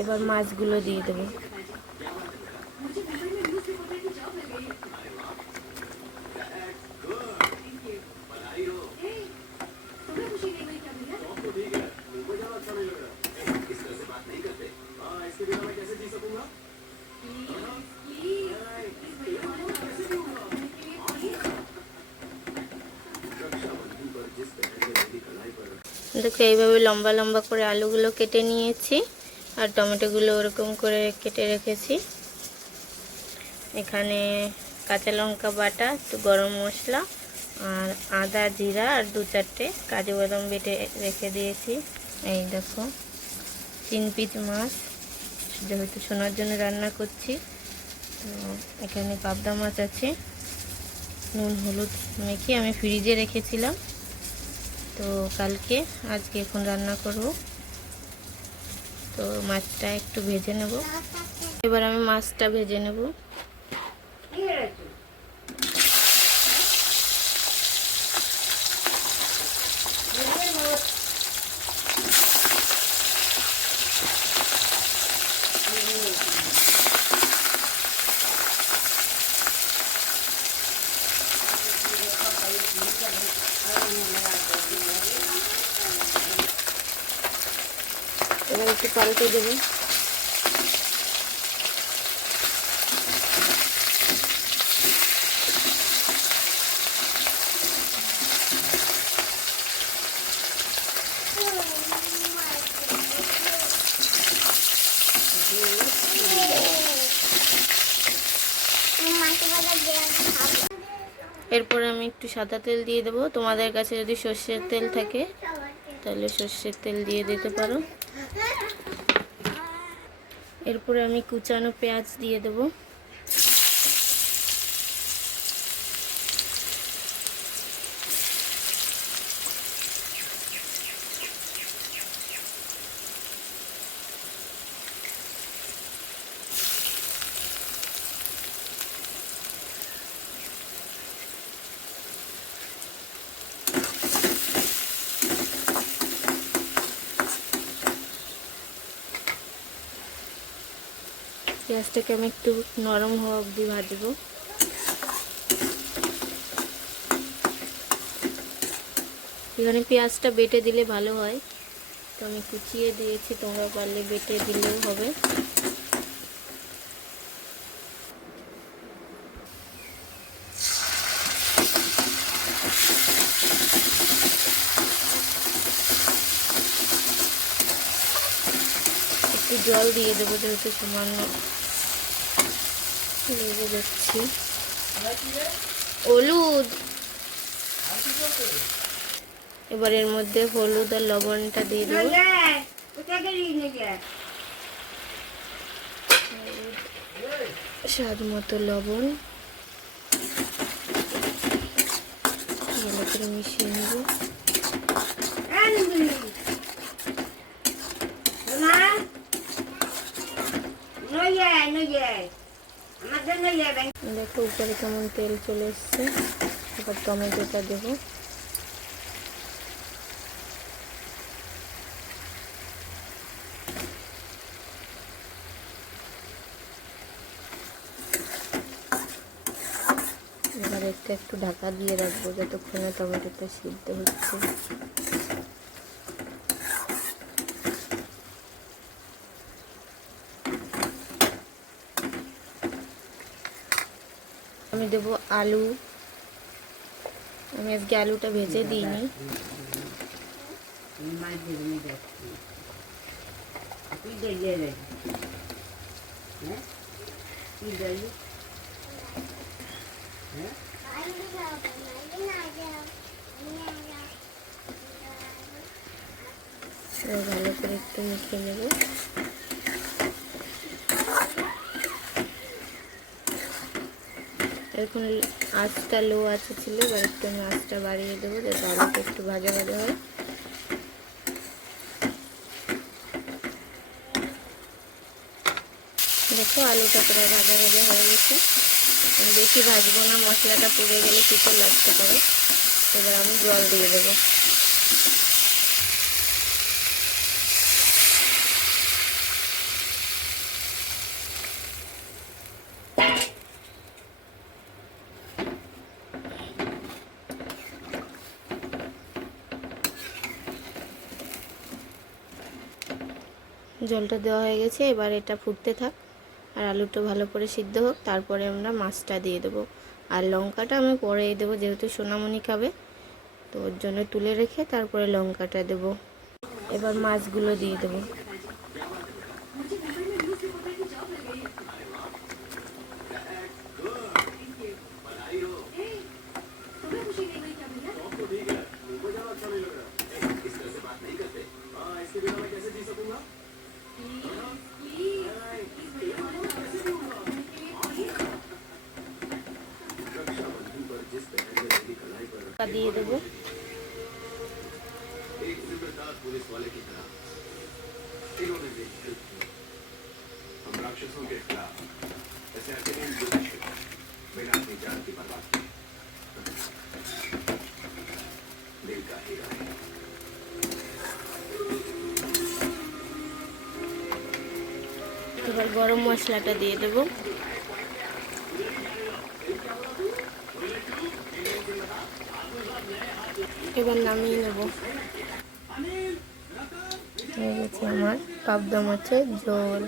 এবার মাছগুলো দিয়ে দেবো। দেখো এইভাবে লম্বা লম্বা করে আলুগুলো কেটে নিয়েছি আর টমেটোগুলো ওরকম করে কেটে রেখেছি। এখানে কাঁচা লঙ্কা বাটা, একটু গরম মশলা আর আদা জিরা আর 2-4টে কাজু বাদাম বেটে রেখে দিয়েছি। এই দেখো 3 পিস মাছ, যেহেতু সোনার জন্য রান্না করছি। তো এখানে পাবদা মাছ আছে, নুন হলুদ মেখে আমি ফ্রিজে রেখেছিলাম, তো কালকে আজকে এখন রান্না করব। তো মাছটা একটু ভেজে নেব। এবার আমি মাছটা ভেজে নেব। এবার একটু পাল্টে দেবো। এরপরে আমি একটু সাদা তেল দিয়ে দেবো। তোমাদের কাছে যদি সর্ষের তেল থাকে তাহলে সর্ষের তেল দিয়ে দিতে পারো। এরপরে আমি কুচানো পেঁয়াজ দিয়ে দেবো। পেঁয়াজটাকে আমি একটু নরম হওয়া অবধি ভাজবো। এখানে পেঁয়াজটা বেটে দিলে ভালো হয়, তো আমি কুচিয়ে দিয়েছি, তোমরা পারলে বেটে দিলেও হবে। একটু জল দিয়ে দেবো, যেহেতু সামান্য লেগে যাচ্ছি। হলুদ, এবার এর মধ্যে হলুদ আর লবণটা দিয়ে দেবো। স্বাদ মতো লবণ, ভালো করে মিশিয়ে নেব। দেখো উপরে কেমন তেল চলে এসছে। এবার টমেটোটা দেবো। এবার এটা একটু ঢাকা দিয়ে রাখবো যতক্ষণে টমেটোটা সিদ্ধ হচ্ছে। আমি দেবো আলু। আমি আজকে আলুটা ভেজে দিইনি। ভালো করে একটু মিশিয়ে নেব। এখন আঁচটা লো আছে ছিল, এবার একটু আমি আঁচটা বাড়িয়ে দেবো যাতে আলুটা একটু ভাজা ভাজা হয়। দেখো আলুটা প্রায় ভাজা ভাজা হয়ে গেছে। আমি বেশি ভাজবো না, মশলাটা পুড়ে গেলে তিতো লাগতে পারে। এবার আমি জল দিয়ে দেবো। জলটা দেওয়া হয়ে গেছে, এবার এটা ফুটতে থাক আর আলুটা ভালো করে সিদ্ধ হোক, তারপরে আমরা মাছটা দিয়ে দেবো। আর লঙ্কাটা আমি পরেই দেবো, যেহেতু সোনামণি খাবে, তো ওর জন্য তুলে রেখে তারপরে লঙ্কাটা দেবো। এবার মাছগুলো দিয়ে দেবো। দিয়ে দেবো। এবার গরম মশলাটা দিয়ে দেবো। এবার নামিয়ে নেব। হয়ে গেছে আমার পাবদা মাছের ঝোল।